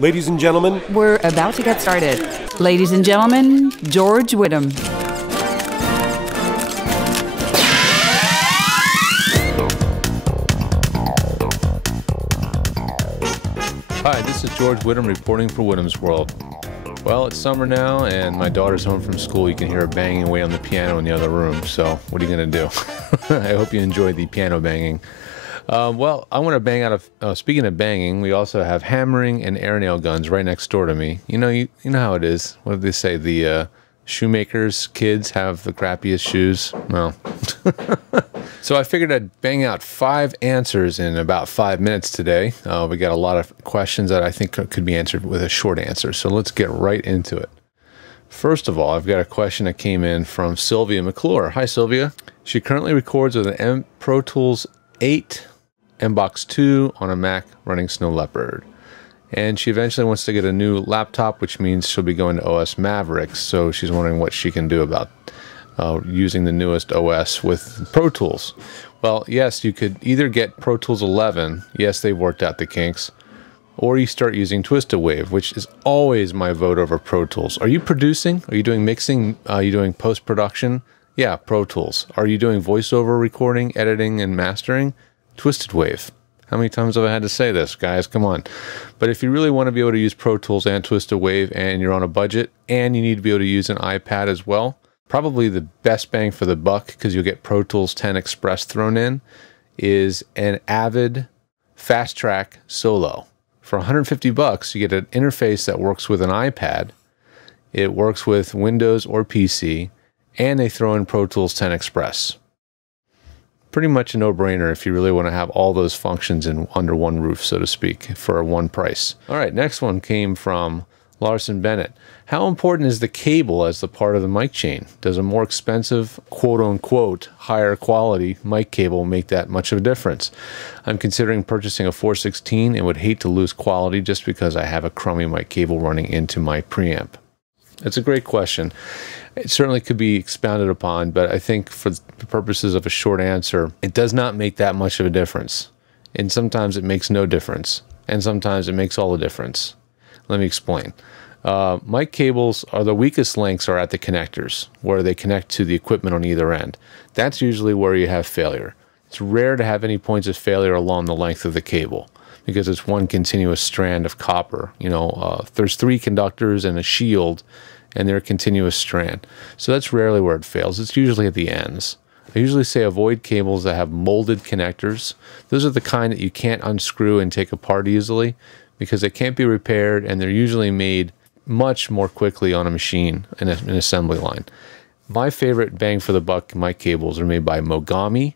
Ladies and gentlemen, we're about to get started. Ladies and gentlemen, George Whittam. Hi, this is George Whittam reporting for Whittam's World. Well, it's summer now, and my daughter's home from school. You can hear her banging away on the piano in the other room, so what are you going to do? I hope you enjoy the piano banging. Well, I want to bang out of, speaking of banging, we also have hammering and air nail guns right next door to me. You know how it is. What do they say? The shoemakers' kids have the crappiest shoes. Well, so I figured I'd bang out 5 answers in about 5 minutes today. We got a lot of questions that I think could be answered with a short answer. So let's get right into it. First of all, I've got a question that came in from Silvia McClure. Hi, Silvia. She currently records with an Pro Tools 8 MBox 2 on a Mac running Snow Leopard. And she eventually wants to get a new laptop, which means she'll be going to OS Mavericks. So she's wondering what she can do about using the newest OS with Pro Tools. Well, yes, you could either get Pro Tools 11. Yes, they've worked out the kinks. Or you start using Twistedwave, which is always my vote over Pro Tools. Are you producing? Are you doing mixing? Are you doing post-production? Yeah, Pro Tools. Are you doing voiceover recording, editing, and mastering? Twistedwave. How many times have I had to say this, guys? Come on. But if you really want to be able to use Pro Tools and Twistedwave and you're on a budget and you need to be able to use an iPad as well, probably the best bang for the buck, because you'll get Pro Tools 10 Express thrown in, is an Avid Fast Track Solo. For 150 bucks, you get an interface that works with an iPad. It works with Windows or PC, and they throw in Pro Tools 10 Express. Pretty much a no-brainer if you really want to have all those functions in under one roof, so to speak, for one price. All right, next one came from Larson, Bennett. How important is the cable as the part of the mic chain? Does a more expensive, quote-unquote, higher quality mic cable make that much of a difference? I'm considering purchasing a 416 and would hate to lose quality just because I have a crummy mic cable running into my preamp. That's a great question. It certainly could be expounded upon, but I think for the purposes of a short answer, it does not make that much of a difference. And sometimes it makes no difference. And sometimes it makes all the difference. Let me explain. Mic cables are the weakest links are at the connectors, where they connect to the equipment on either end. That's usually where you have failure. It's rare to have any points of failure along the length of the cable, because it's one continuous strand of copper. You know, there's 3 conductors and a shield, and they're a continuous strand. So that's rarely where it fails. It's usually at the ends. I usually say avoid cables that have molded connectors. Those are the kind that you can't unscrew and take apart easily, because they can't be repaired, and they're usually made much more quickly on a machine, an assembly line. My favorite bang for the buck mic cables are made by Mogami.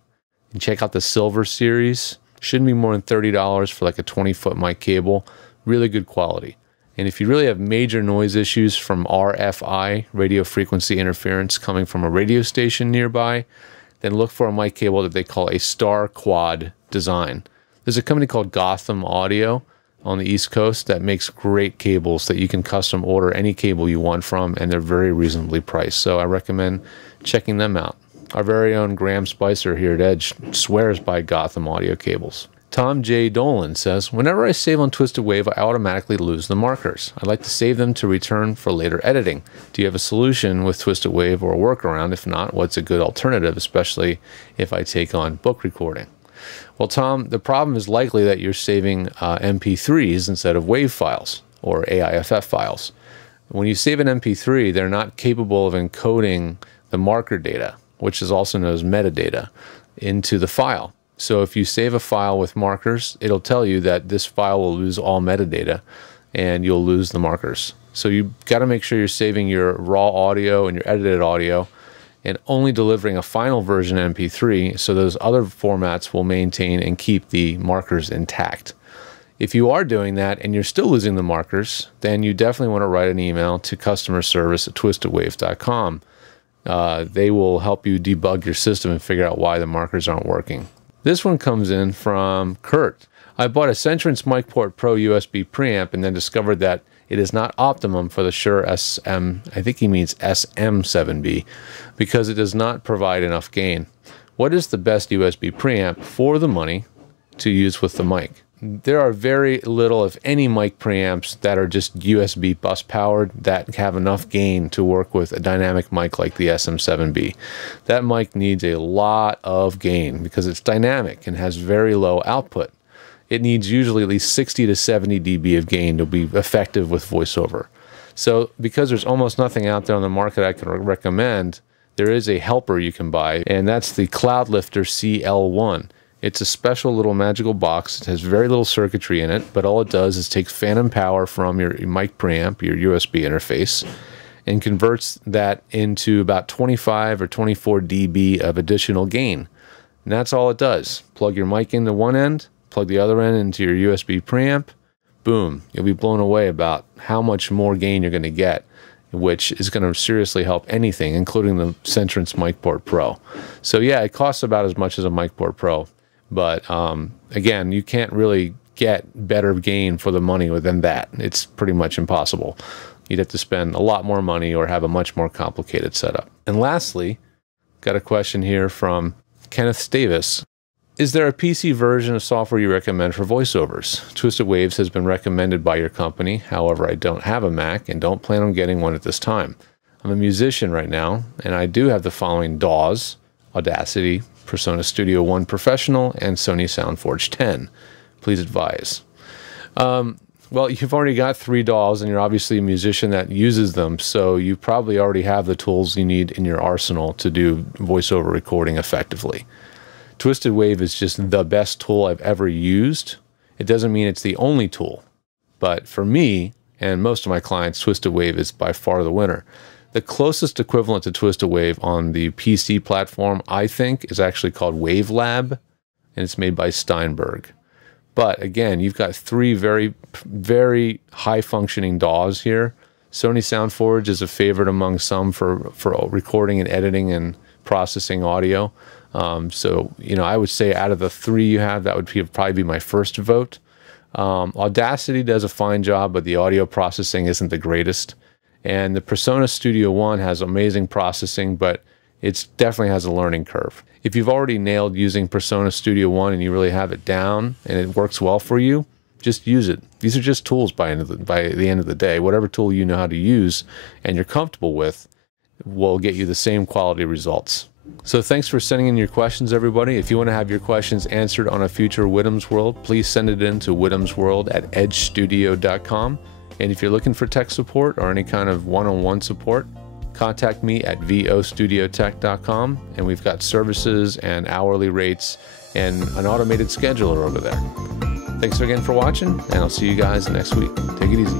And check out the Silver series. Shouldn't be more than $30 for like a 20-foot mic cable. Really good quality. And if you really have major noise issues from RFI, radio frequency interference, coming from a radio station nearby, then look for a mic cable that they call a Star Quad design. There's a company called Gotham Audio on the East Coast that makes great cables that you can custom order any cable you want from, and they're very reasonably priced. So I recommend checking them out. Our very own Graham Spicer here at Edge swears by Gotham Audio cables. Tom J. Dolan says, whenever I save on Twistedwave, I automatically lose the markers. I like to save them to return for later editing. Do you have a solution with Twistedwave or a workaround? If not, what's a good alternative, especially if I take on book recording? Well, Tom, the problem is likely that you're saving MP3s instead of WAV files or AIFF files. When you save an MP3, they're not capable of encoding the marker data, which is also known as metadata, into the file. So if you save a file with markers, it'll tell you that this file will lose all metadata and you'll lose the markers. So you've got to make sure you're saving your raw audio and your edited audio and only delivering a final version MP3, so those other formats will maintain and keep the markers intact. If you are doing that and you're still losing the markers, then you definitely want to write an email to customer service at twistedwave.com. They will help you debug your system and figure out why the markers aren't working. This one comes in from Curt. I bought a Centrance MicPort Pro USB preamp and then discovered that it is not optimum for the Shure SM, I think he means SM7B, because it does not provide enough gain. What is the best USB preamp for the money to use with the mic? there are very little, if any, mic preamps that are just USB bus powered that have enough gain to work with a dynamic mic like the SM7B. That mic needs a lot of gain because it's dynamic and has very low output. It needs usually at least 60 to 70 dB of gain to be effective with voiceover. So because there's almost nothing out there on the market I can recommend, there is a helper you can buy, and that's the Cloudlifter CL1. It's a special little magical box. It has very little circuitry in it, but all it does is takes phantom power from your mic preamp, your USB interface, and converts that into about 25 or 24 dB of additional gain. And that's all it does. Plug your mic into one end, plug the other end into your USB preamp, boom. You'll be blown away about how much more gain you're going to get, which is going to seriously help anything, including the Centrance MicPort Pro. So yeah, it costs about as much as a MicPort Pro. But again, you can't really get better gain for the money than that. It's pretty much impossible. You'd have to spend a lot more money or have a much more complicated setup. And lastly, got a question here from Kenneth Stavis. Is there a PC version of software you recommend for voiceovers? Twistedwave has been recommended by your company. However, I don't have a Mac and don't plan on getting one at this time. I'm a musician right now, and I do have the following DAWS, Audacity, Persona Studio One Professional, and Sony SoundForge 10. Please advise. Well, you've already got 3 DAWs, and you're obviously a musician that uses them, so you probably already have the tools you need in your arsenal to do voiceover recording effectively. Twistedwave is just the best tool I've ever used. It doesn't mean it's the only tool, but for me and most of my clients, Twistedwave is by far the winner. The closest equivalent to Twistedwave on the PC platform, I think, is actually called WaveLab, and it's made by Steinberg. But again, you've got 3 very, very high-functioning DAWs here. Sony SoundForge is a favorite among some for recording and editing and processing audio. So, you know, I would say out of the 3 you have, that would probably be my first vote. Audacity does a fine job, but the audio processing isn't the greatest. And the Persona Studio One has amazing processing, but it definitely has a learning curve. If you've already nailed using Persona Studio One and you really have it down and it works well for you, just use it. These are just tools by the end of the day. Whatever tool you know how to use and you're comfortable with will get you the same quality results. So thanks for sending in your questions, everybody. If you want to have your questions answered on a future Whittam's World, please send it in to whittamsworld@edgestudio.com. And if you're looking for tech support or any kind of one-on-one support, contact me at vostudiotech.com, and we've got services and hourly rates and an automated scheduler over there. Thanks again for watching, and I'll see you guys next week. Take it easy.